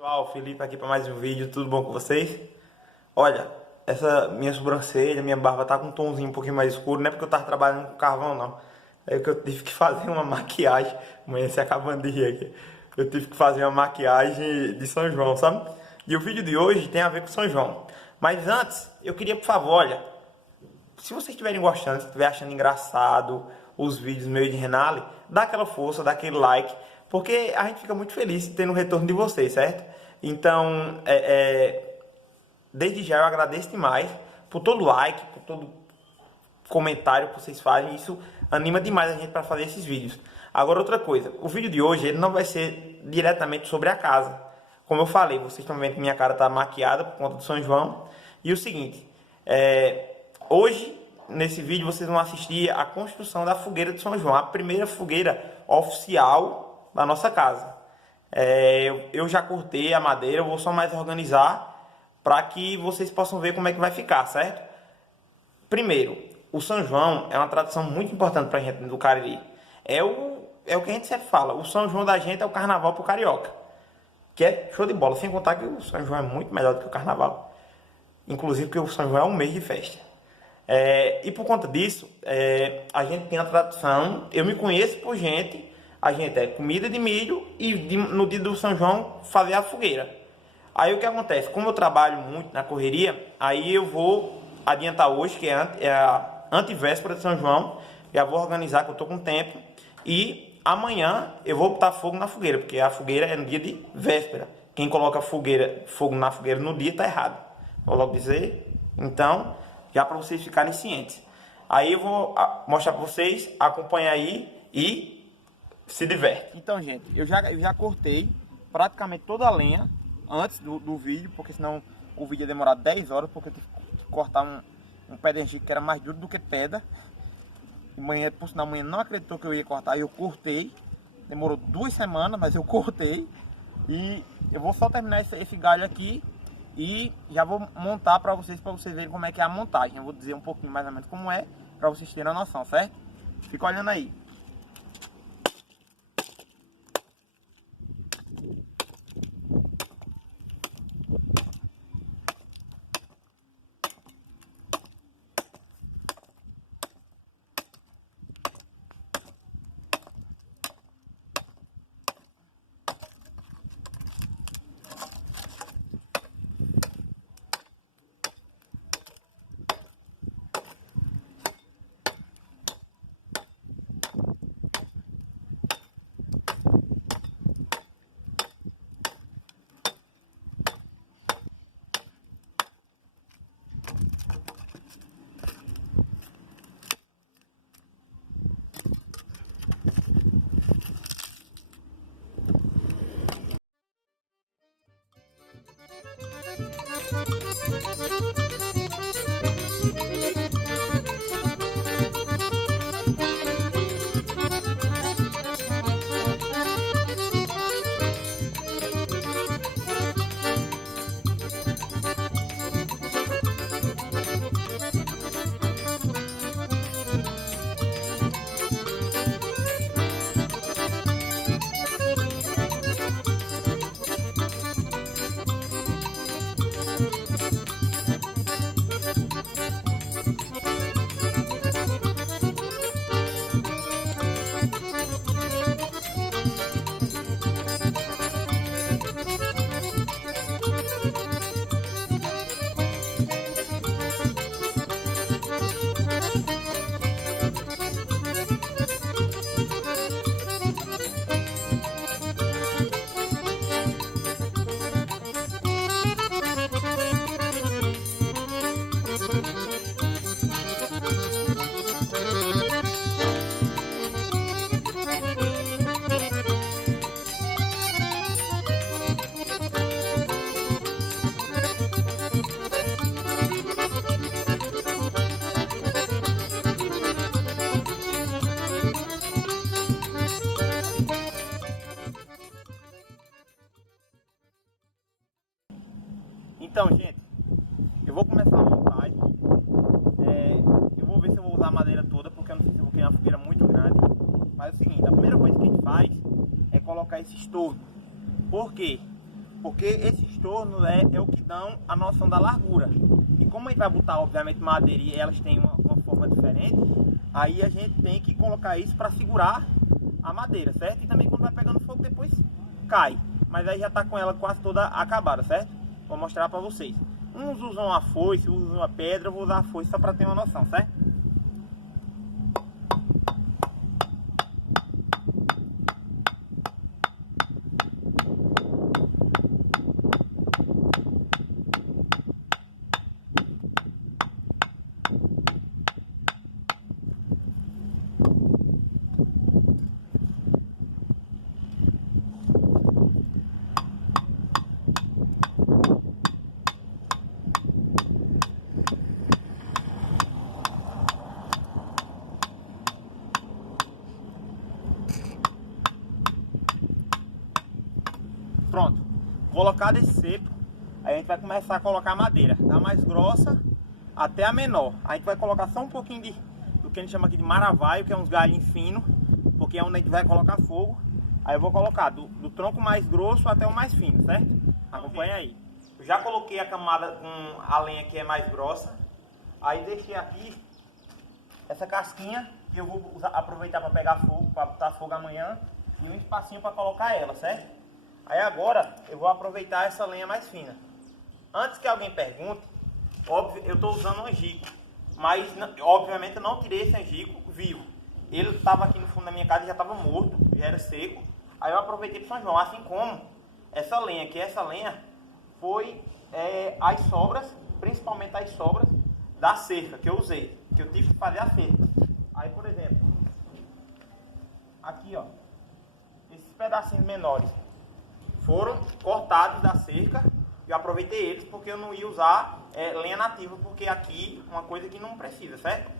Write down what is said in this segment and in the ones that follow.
Pessoal, Felipe aqui para mais um vídeo, tudo bom com vocês? Olha, essa minha sobrancelha, minha barba tá com um tomzinho um pouquinho mais escuro, não é porque eu tava trabalhando com carvão não. É que eu tive que fazer uma maquiagem, amanhã se acabando de rir aqui. Eu tive que fazer uma maquiagem de São João, sabe? E o vídeo de hoje tem a ver com São João. Mas antes, eu queria, por favor, olha, se vocês estiverem gostando, se estiverem achando engraçado os vídeos meio de Renale, dá aquela força, dá aquele like, porque a gente fica muito feliz tendo o retorno de vocês, certo? Então, desde já eu agradeço demais por todo like, por todo comentário que vocês fazem. Isso anima demais a gente para fazer esses vídeos. Agora, outra coisa, o vídeo de hoje ele não vai ser diretamente sobre a casa. Como eu falei, vocês estão vendo que minha cara está maquiada por conta do São João. E o seguinte, hoje, nesse vídeo, vocês vão assistir a construção da fogueira de São João, a primeira fogueira oficial da nossa casa. Eu já cortei a madeira, eu vou só mais organizar para que vocês possam ver como é que vai ficar, certo? Primeiro, o São João é uma tradição muito importante para a gente do Cariri. É o que a gente sempre fala, o São João da gente é o carnaval pro carioca, que é show de bola, sem contar que o São João é muito melhor do que o carnaval, inclusive porque o São João é um mês de festa. E por conta disso, a gente tem a tradição, eu me conheço por gente, a gente comida de milho e no dia do São João fazer a fogueira. Aí o que acontece? Como eu trabalho muito na correria, aí eu vou adiantar hoje, que é a antivéspera de São João, já vou organizar que eu tô com tempo, e amanhã eu vou botar fogo na fogueira, porque a fogueira é no dia de véspera. Quem coloca fogo na fogueira no dia tá errado. Vou logo dizer, então, já para vocês ficarem cientes. Aí eu vou mostrar para vocês, acompanha aí e se diverte. Então, gente, eu já cortei praticamente toda a lenha antes do vídeo, porque senão o vídeo ia demorar 10 horas, porque eu tive que cortar um pé de angico que era mais duro do que pedra. Manhã, por sinal, a mãe não acreditou que eu ia cortar, eu cortei. Demorou 2 semanas, mas eu cortei. E eu vou só terminar esse galho aqui e já vou montar para vocês verem como é que é a montagem. Eu vou dizer um pouquinho mais ou menos como é, para vocês terem a noção, certo? Fica olhando aí. Então, gente, eu vou começar a montagem. Eu vou ver se eu vou usar a madeira toda, porque eu não sei se eu vou queimar uma fogueira muito grande. Mas é o seguinte, a primeira coisa que a gente faz é colocar esse estorno. Por quê? Porque esses tornos é o que dão a noção da largura. E como a gente vai botar, obviamente, madeira e elas têm uma forma diferente, aí a gente tem que colocar isso para segurar a madeira, certo? E também quando vai pegando fogo depois cai. Mas aí já tá com ela quase toda acabada, certo? Vou mostrar para vocês. Uns usam uma foice, uns usam uma pedra, eu vou usar a foice só para ter uma noção, certo? Pronto, colocado esse cepo, aí a gente vai começar a colocar a madeira, da mais grossa até a menor. A gente vai colocar só um pouquinho do que a gente chama aqui de maravaio, que é uns galhinhos finos, porque é onde a gente vai colocar fogo. Aí eu vou colocar do tronco mais grosso até o mais fino, certo? Acompanha aí. Eu já coloquei a camada com a lenha que é mais grossa, aí deixei aqui essa casquinha que eu vou aproveitar para pegar fogo, para botar fogo amanhã, e um espacinho para colocar ela, certo? Aí agora eu vou aproveitar essa lenha mais fina. Antes que alguém pergunte, óbvio, eu estou usando um angico, mas obviamente eu não tirei esse angico vivo. Ele estava aqui no fundo da minha casa e já estava morto, já era seco. Aí eu aproveitei para São João, assim como essa lenha aqui. Essa lenha foi as sobras, principalmente as sobras da cerca que eu usei, que eu tive que fazer a cerca. Aí, por exemplo, aqui ó, esses pedacinhos menores foram cortados da cerca. Eu aproveitei eles porque eu não ia usar lenha nativa, porque aqui uma coisa que não precisa, certo?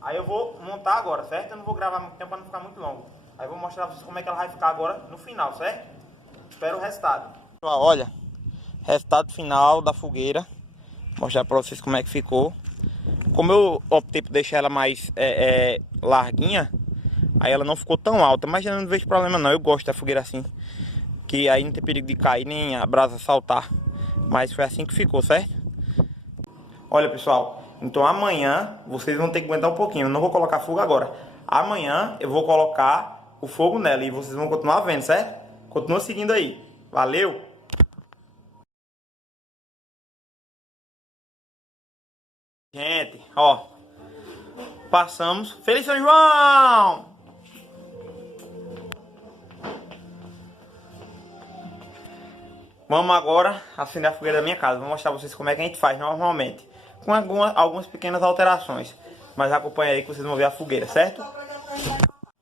Aí eu vou montar agora, certo? Eu não vou gravar muito tempo para não ficar muito longo. Aí eu vou mostrar pra vocês como é que ela vai ficar agora no final, certo? Espero o resultado. Olha, resultado final da fogueira. Vou mostrar para vocês como é que ficou. Como eu optei por deixar ela mais larguinha, aí ela não ficou tão alta, mas eu não vejo problema não. Eu gosto da fogueira assim, que aí não tem perigo de cair nem a brasa saltar. Mas foi assim que ficou, certo? Olha pessoal, então amanhã vocês vão ter que aguentar um pouquinho. Eu não vou colocar fogo agora. Amanhã eu vou colocar o fogo nela e vocês vão continuar vendo, certo? Continua seguindo aí. Valeu! Gente, ó, passamos. Feliz São João! Vamos agora acender a fogueira da minha casa. Vou mostrar pra vocês como é que a gente faz normalmente, com algumas pequenas alterações. Mas acompanha aí que vocês vão ver a fogueira, certo?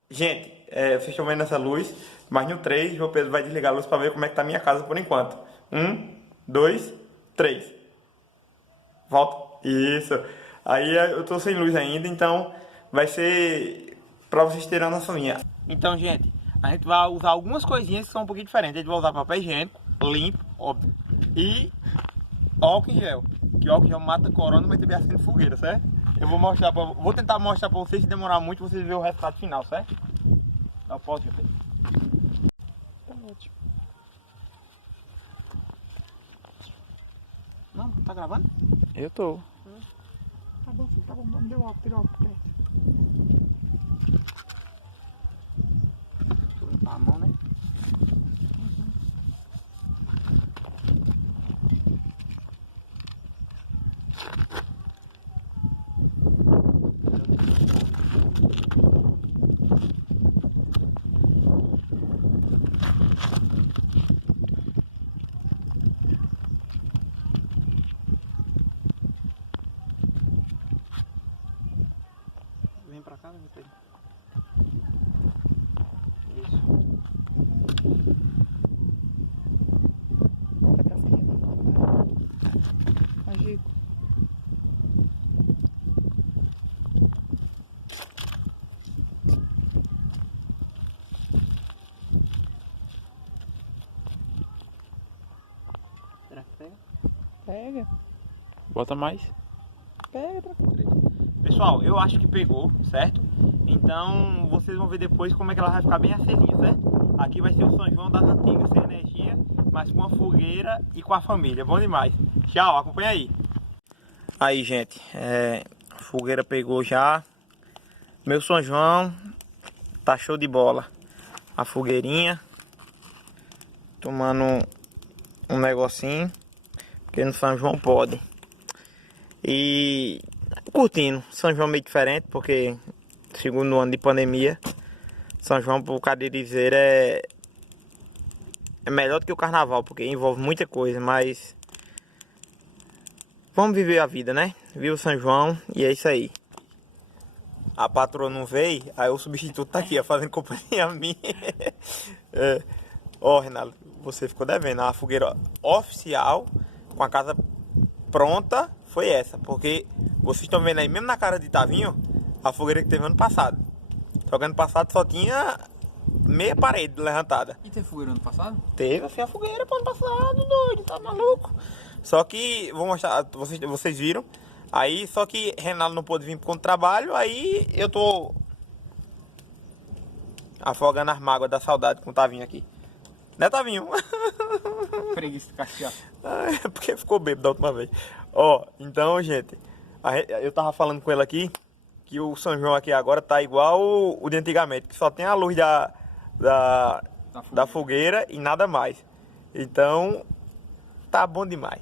Gente, vocês estão vendo essa luz, mas no 3, João Pedro vai desligar a luz para ver como é que tá a minha casa por enquanto. 1, 2, 3. Volta. Isso. Aí eu tô sem luz ainda, então vai ser para vocês terem a noção minha. Então, gente, a gente vai usar algumas coisinhas que são um pouquinho diferentes. A gente vai usar papel higiênico, limpo, óbvio, e álcool em gel. Que o álcool em gel mata corona, mas também acende fogueira, certo? Eu vou tentar mostrar pra vocês, se demorar muito, vocês verem o resultado final, certo? Eu posso, João Pedro. Tá ótimo. Não, tá gravando? Eu tô. Tá bom, filho, tá bom. Me deu álcool, tira o álcool perto. Deixa eu limpar a mão, né? Vem pra cá, meu Pedro. Isso. Da casquinha. Angico. Será que pega? Pega. Bota mais. Pega, tranquilo. Pessoal, eu acho que pegou, certo? Então vocês vão ver depois como é que ela vai ficar bem acesinha, certo? Aqui vai ser o São João das antigas, sem energia, mas com a fogueira e com a família. Bom demais. Tchau, acompanha aí. Aí, gente, a fogueira pegou já. Meu São João tá show de bola. A fogueirinha. Tomando um negocinho. Porque no São João pode. E curtindo. São João meio diferente, porque segundo ano de pandemia, São João pro cadeirizeiro é melhor do que o carnaval, porque envolve muita coisa, mas vamos viver a vida, né? Viva o São João e é isso aí. A patroa não veio, aí o substituto tá aqui, ó, fazendo companhia a mim. Ó, Renato, você ficou devendo. A fogueira oficial, com a casa pronta, foi essa. Porque vocês estão vendo aí, mesmo na cara de Tavinho, a fogueira que teve ano passado. Só que ano passado só tinha meia parede levantada. E teve fogueira ano passado? Teve assim a fogueira pro ano passado, doido, tá maluco? Só que, vou mostrar, vocês viram. Aí, só que Renato não pôde vir por conta do trabalho, aí eu tô afogando as mágoas da saudade com o Tavinho aqui. Né, Tavinho? Preguiça de castigar. É porque ficou bêbado da última vez. Ó, então, gente, eu tava falando com ele aqui que o São João aqui agora tá igual o de antigamente, que só tem a luz da fogueira e nada mais. Então, tá bom demais.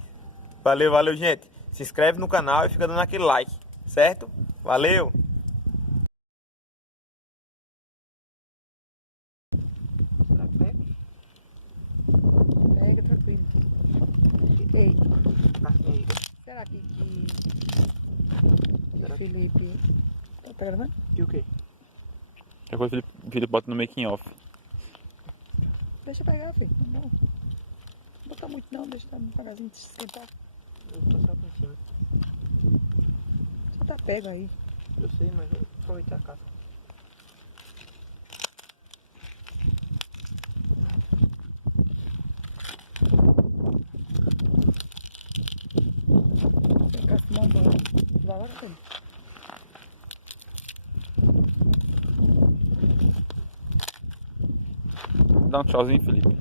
Valeu, valeu, gente. Se inscreve no canal e fica dando aquele like, certo? Valeu! Pega, tranquilo. Ei, será que Felipe... Tá gravando? E o quê? Qualquer coisa o Felipe bota no making off. Deixa eu pegar, filho. Não, não botar muito não, deixa eu devagarzinho se esquentar. Eu tô só por cima. Só tá pego aí. Eu sei, mas eu vou aproveitar a casa. Ficar fumando devagar, filho. Dá um tchauzinho, Felipe.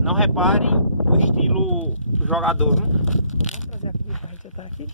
Não reparem o estilo jogador, né? Vamos trazer aqui pra gente estar aqui.